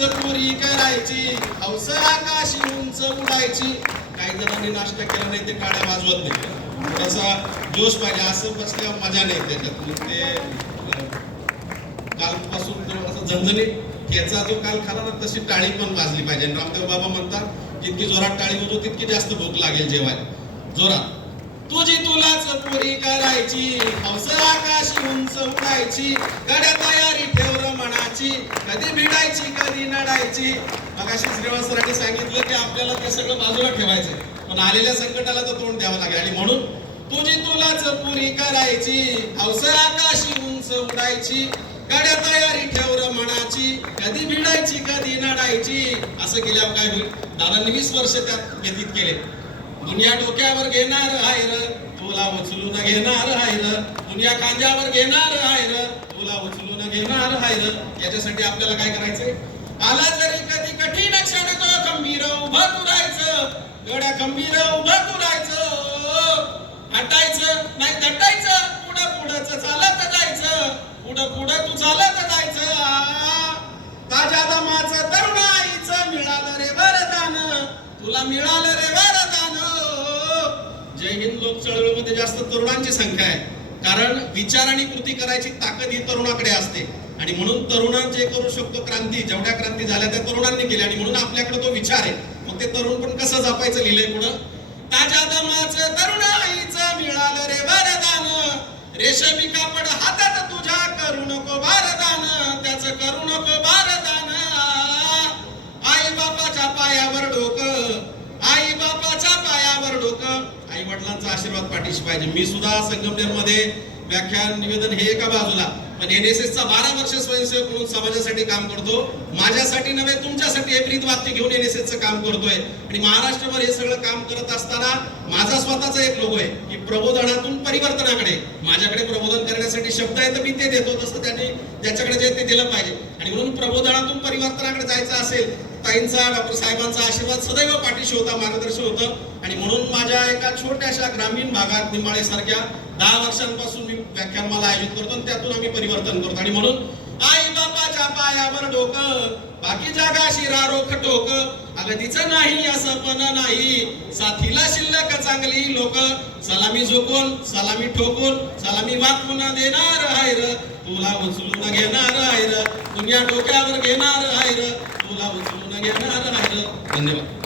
पुरी करायची हौस आकाशी उंच उडायची. काही जणांनी नाश्ता केला नाही ते काड्या वाजवत नाही. थोडासा जोश पाहिजे, असं बसल्या मजा नाही त्याच्यात. ते कालपासून असं झणझणीत ठेचा जो काल खाला ना तशी टाळी पण वाजली पाहिजे. रामदेव बाबा म्हणतात जितकी जोरात टाळी वाजवू तितकी जास्त भूक लागेल जेवायला. जोरात तुझी तुलाच पुरी करायची हौस आकाशी उंच उडायची. गड्या तयारी ठेव मनाची कधी भिडायची कधी नडायची. मगाशी श्रीवास सरांनी सांगितलं की आपल्याला ते सगळं बाजूला ठेवायचं, पण आलेल्या संकटाला तर तोंड द्यावं लागेल. आणि म्हणून तुझी तुलाच पुरी करायची हौस आकाशी उंच उडायची. गड्या तयारी ठेव मनाची कधी भिडायची कधी नडायची. असं केल्यावर काय होईल? दादांनी 20 वर्ष त्यात व्यतीत केले. दुनिया डोक्यावर घेणार आहे र, तुला उचलून घेणार आहे र. दुनिया खांद्यावर घेणार आहे र, तुला उचलून घेणार आहे र. याच्यासाठी आपल्याला काय करायचंय? आला जरी कधी कठीण क्षण तो खंबीर उभं तू राहायचं. गड्या खंबीर उभं तू राहायचं. हटायचं नाही दटायचं. पुढं पुढंच चालत जायचं. पुढं पुढं तू चालत जायचं. ताज्या दमाचं तरुणाईचं मिळालं रे वरदान. तुला मिळालं रे वरदान. जय हिंद लोक चळवळीमध्ये जास्त तरुणांची संख्या आहे, कारण विचार आणि कृती करायची ताकद ही तरुणाकडे असते. आणि म्हणून तरुण जे करू शकतो क्रांती, जेवढ्या क्रांती झाल्या त्या तरुणांनी केल्या. आणि म्हणून आपल्याकडे तो विचार आहे. मग ते तरुण पण कसं जपायचं लिहिलंय पुढं. ताज्या दमाचं तरुणाईचं मिळालं रे वरदान. रेशमी कापड हातात तुझ्या करू नको बारदान. त्याचं करू नको बारदान. आई बापाच्या पायावर डोकं, आई बापाच्या पायावर डोकं. आई वडिलांचा आशीर्वाद पाठीशी पाहिजे. मी सुद्धा संगमनेर मध्ये व्याख्यान निवेदन हे एका बाजूला, पण एनएसएसचा 12 वर्ष स्वयंसेवक म्हणून समाजासाठी काम करतो. माझ्यासाठी नव्हे तुमच्यासाठी हे ब्रीद वाक्य घेऊन एनएसएसचं काम करतोय. आणि महाराष्ट्रभर हे सगळं काम करत असताना माझा स्वतःचा एक लोगो आहे की प्रबोधनातून परिवर्तनाकडे. माझ्याकडे प्रबोधन करण्यासाठी शब्द आहे तर मी ते देतो, तसं त्यांनी ज्याच्याकडे जे ते दिलं पाहिजे. आणि म्हणून प्रबोधनातून परिवर्तनाकडे जायचं असेल, ताईंचा डॉक्टर साहेबांचा आशीर्वाद सदैव पाठीशी होता, मार्गदर्शन होतं. आणि म्हणून माझ्या एका छोट्याशा ग्रामीण भागात निंबाळे सारख्या 10 वर्षांपासून मी व्याख्यानमाला आयोजित करतो आणि त्यातून आम्ही परिवर्तन करतो. आणि म्हणून आई बापाच्या पायावर डोकं, बाकी जागाशी रारोख टोक. अगदीचं नाही असं पण नाही, साथीला शिल्लक चांगली लोक. सलामी झोकून सलामी ठोकून सलामी वाकून देणार आहे र, तुला उचलून घेणार आहे र. दुनिया डोक्यावर घेणार आहे र, तुला उचलून घेणार आहे र. धन्यवाद.